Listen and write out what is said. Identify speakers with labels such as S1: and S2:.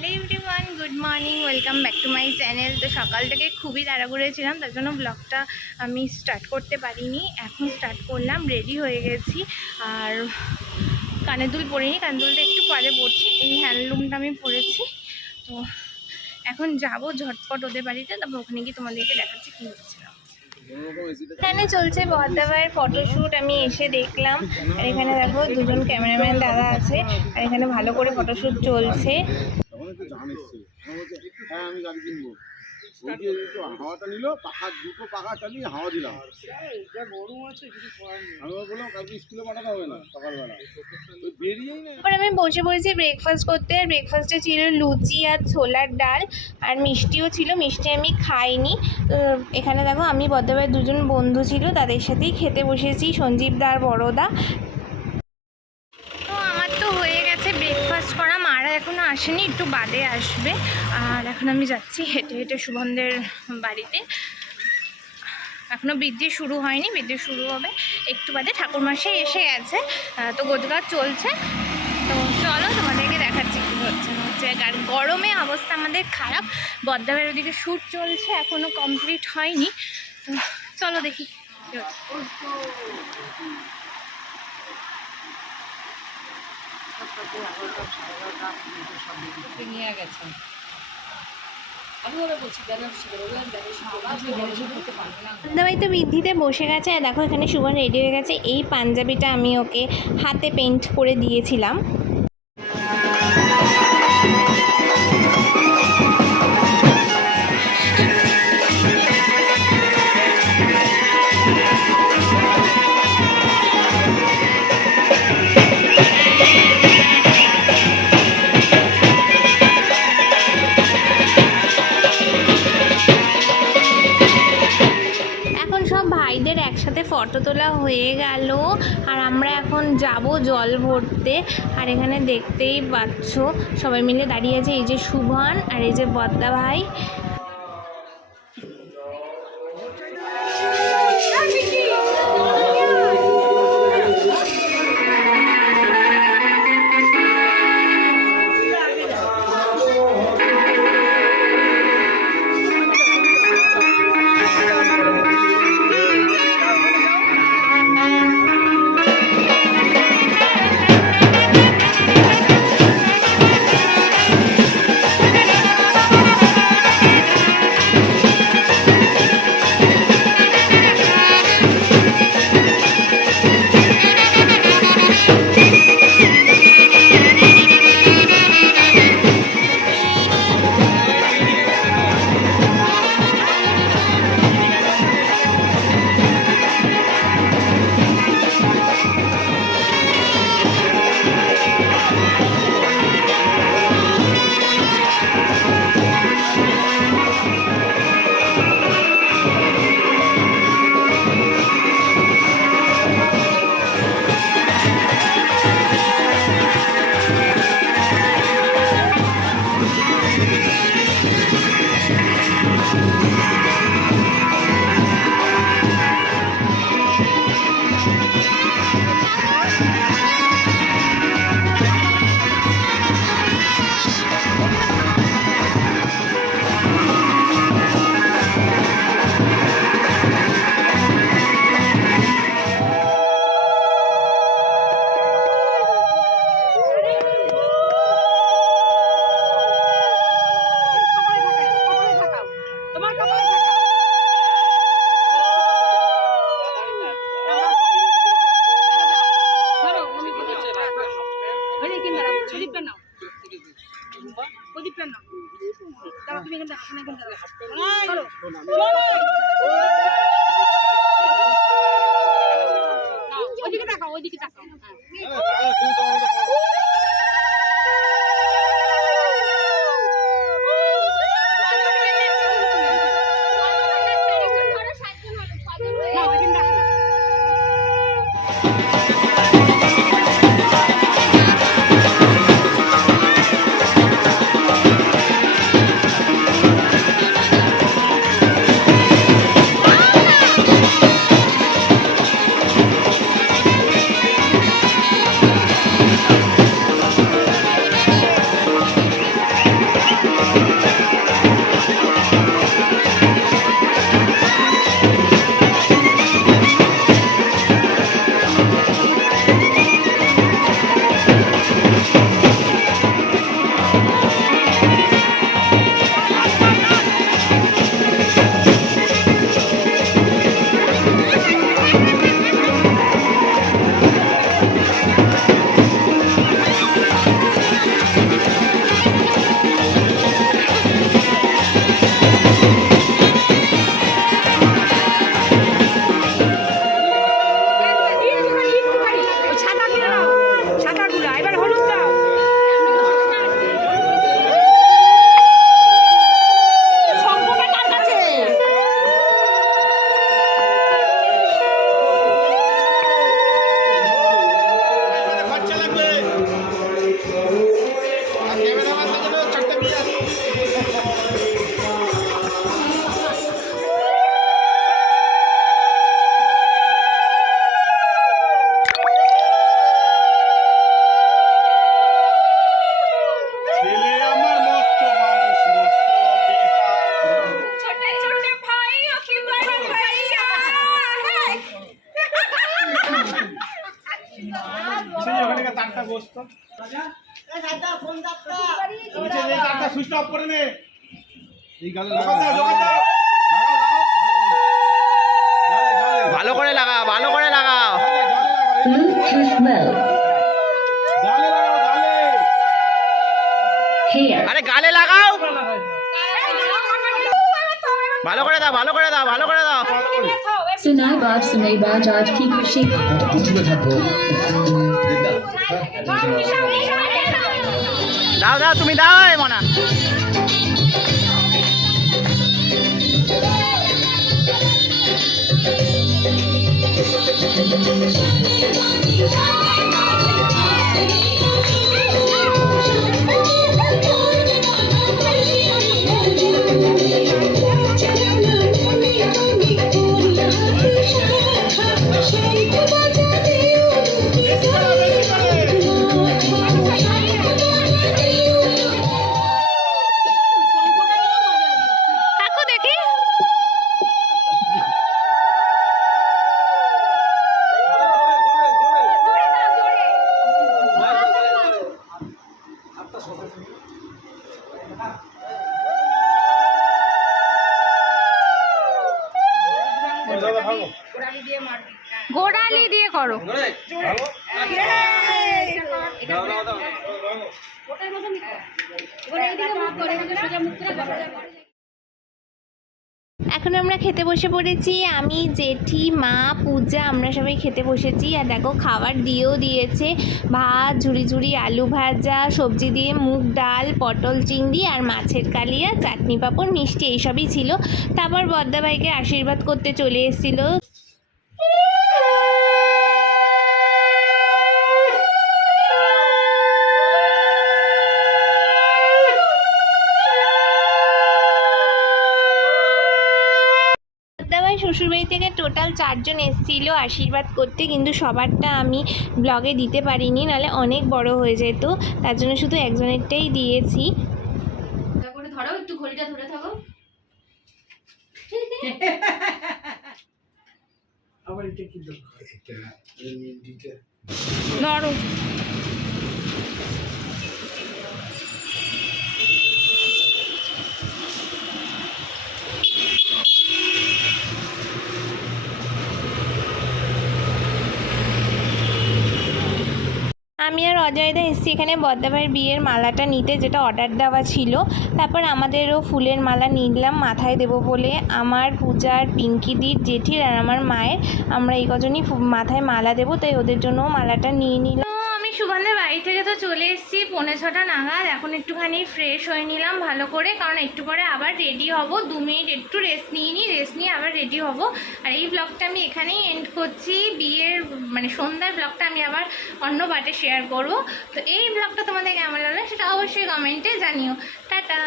S1: Hello everyone, good morning, welcome back to my channel. তো সকাল থেকে খুবই তাড়াহুড়ো ছিলাম, তার জন্য ব্লগটা আমি স্টার্ট করতে পারিনি। এখন স্টার্ট করলাম রেডি হয়ে গেছি। আর কানে দুল পরিনি, কানে দুলটা একটু পরে পড়ছি এই হ্যান্ডলুমটা আমি পরেছি। তো এখন যাব ঝটপট ওদের বাড়িতে, তারপর ওখানে গিয়ে তোমাদেরকে দেখাচ্ছি কী হচ্ছে। না এখানে চলছে বর্দাবাইয়ের ফটোশ্যুট আমি এসে দেখলাম। আর এখানে দেখো দুজন ক্যামেরাম্যান দাদা আছে, আর এখানে ভালো করে ফটোশ্যুট চলছে।
S2: এসছে তখন বলছে, হ্যাঁ আমি গাড়ি কিনবো। ওই যে একটু হাওয়াটা নিল পাখা দুটো পাখা চালিয়ে হাওয়া দিলাম। আমি বললাম কালকে স্কুলে পাঠাতে হবে না সকালবেলা। বেরিয়েই না।
S1: তারপর আমি বসে পড়েছি ব্রেকফাস্ট করতে। আর ব্রেকফাস্টে ছিল লুচি আর ছোলার ডাল আর মিষ্টিও ছিল। মিষ্টি আমি খাইনি। তো এখানে দেখো আমি বর্দাবাইয়ের দুজন বন্ধু ছিল তাদের সাথেই খেতে বসেছি। সঞ্জীব দা আর বড়দা। আসেনি, একটু বাদে আসবে। আর এখন আমি যাচ্ছি হেঁটে হেঁটে সুগন্ধের বাড়িতে। এখনও বৃদ্ধি শুরু হয়নি, বৃদ্ধি শুরু হবে একটু বাদে। ঠাকুরমাসে এসে গেছে তো গোদগাছ চলছে। তো চলো তোমাদেরকে দেখাচ্ছি কী হচ্ছে হচ্ছে গরমে অবস্থা আমাদের খারাপ বদ্দাবের ওদিকে শ্যুট চলছে এখনও কমপ্লিট হয়নি। তো চলো দেখি কী হচ্ছে।
S3: নিয়ে গেছে আমি ওরা বলছি কেন বললাম দেখো সবাই করতে পারবে না।
S1: দাবাই তো বৃদ্ধিতে বসে গেছে। আর দেখো এখানে সুবন রেডি হয়ে গেছে। এই পাঞ্জাবিটা আমি ওকে হাতে পেন্ট করে দিয়েছিলাম। হয়ে গেল। আর আমরা এখন যাব জল ভরতে। আর এখানে দেখতেই পাচ্ছ, সবাই মিলে দাঁড়িয়ে আছে এই যে শুভন আর এই যে বদ্দা ভাই।
S3: ওইদিকে তাকাও ওইদিকে তাকাও।
S4: ভালো করে লাগা ভালো করে
S5: লাগা
S4: আরে গালে লাগাও। ভালো করে দাও ভালো করে দাও ভালো করে দাও।
S5: सुनाए बात सुनाई बात आज की खुशी
S4: দাও দাও তুমি দাও এই মনা
S1: কাকু এখন আমরা খেতে বসে পড়েছি। আমি, জেঠি, মা, পূজা, আমরা সবাই খেতে বসেছি। আর দেখো, খাবার দিয়েও দিয়েছে। ভাত ঝুড়ি ঝুড়ি আলু ভাজা, সবজি দিয়ে মুগ ডাল, পটল চিংড়ি আর মাছের কালিয়া, চাটনি পাঁপড়, মিষ্টি, এইসবই ছিল। তারপর বদ্দাভাইকে আশীর্বাদ করতে চলে এসেছিল। দাদাভাই শ্বশুরবাড়ি থেকে টোটাল চারজন এসেছিল আশীর্বাদ করতে কিন্তু সবারটা আমি ব্লগে দিতে পারিনি নাহলে অনেক বড় হয়ে যেত তার জন্য শুধু একজনেরটাই দিয়েছি।
S3: করে ধরো একটু ঘড়িটা ধরে থাকো।
S1: ধরো। আমি আর অজয়দা এসেছি এখানে বদ্দাভাইয়ের বিয়ের মালাটা নিতে, যেটা অর্ডার দেওয়া ছিল। তারপর আমাদেরও ফুলের মালা নিলাম, মাথায় দেব বলে। আমার পূজার পিঙ্কিদির জেঠির আর আমার মায়ের, আমরা এই কজনই মাথায় মালা দেবো, তাই ওদের জন্যও মালাটা নিয়ে নিলাম। সুগন্ধের বাড়ি থেকে তো চলে এসেছি, পৌনে ছটা নাগাদ। এখন একটুখানি ফ্রেশ হয়ে নিলাম ভালো করে, কারণ একটু পরে আবার রেডি হব। দু মিনিট একটু রেস্ট নিয়ে নিই রেস্ট নিয়ে আবার রেডি হব। আর এই ব্লগটা আমি এখানেই এন্ড করছি। বিয়ের মানে সন্ধ্যার ব্লগটা আমি আবার অন্য বাটে শেয়ার করব। তো এই ব্লগটা তোমাদের কেমন লাগল সেটা অবশ্যই কমেন্টে জানিও। টাটা!